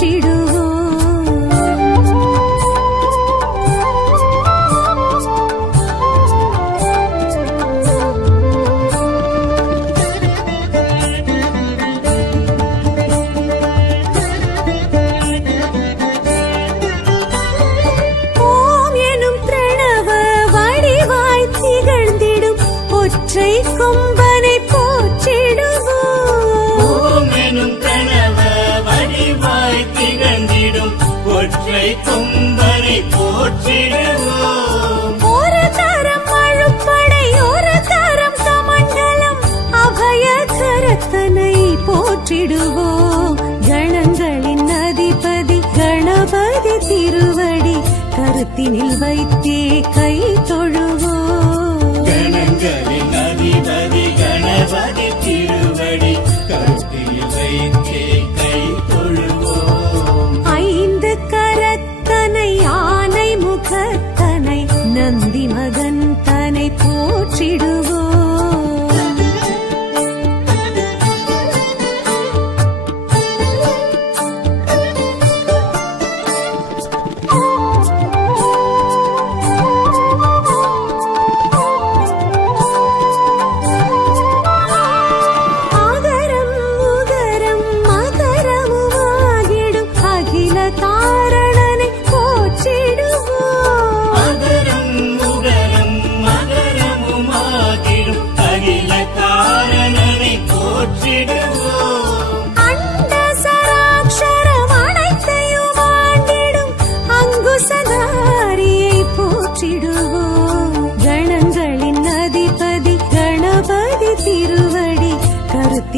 காற்றிடும் கொம்பரை போற்றிடுவோம். ஒரு தரம் அழுப்படை ஒரு தரம் கமண்டலம் அபய கரத்தனை போற்றிடுவோம். கணங்களின் வைத்தே கை தொழுவோம். கணங்களின்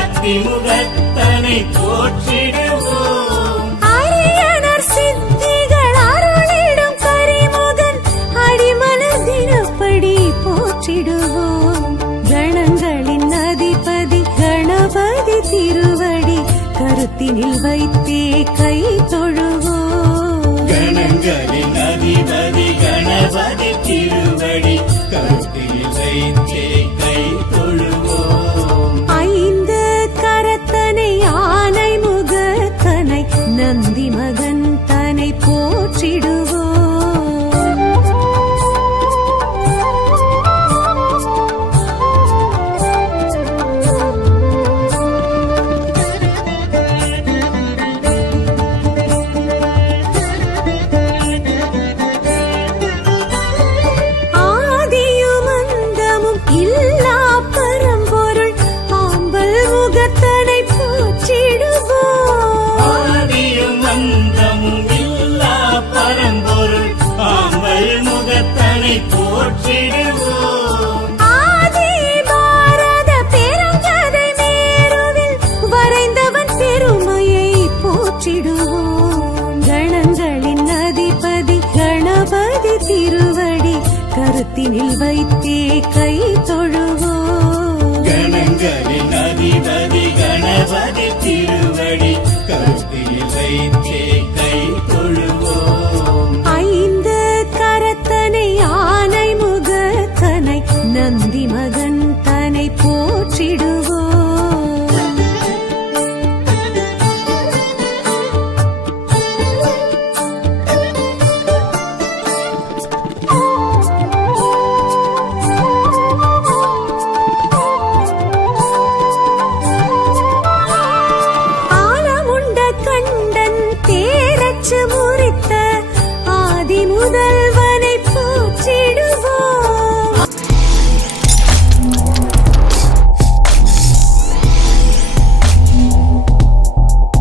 அத்தி முகத்தனை போற்றிடுவோம். அரியணர் சித்திகள் அருளிடும் கரிமுகன் அடிமனதினப்படி போற்றிடுவோம். கணங்களின் அதிபதி கணபதி திருவடி கருத்தினில் வைத்தே கை தொழுவோம். கணங்களின் அதிபதி கணபதி திருவடி கருத்தினில் வைத்தே கை அவனை போற்றிடுவோம். ஆதி பாரத பெருங்கதை மேருவில் வரைந்தவன் பெருமையை போற்றிடுவோம். கணங்களின் அதிபதி கணபதி திருவடி கருத்தினில் வைத்தே கை தொழுவோம். கணங்களின் அதிபதி கணபதி திருவடி கருத்தினில் வைத்தே Trên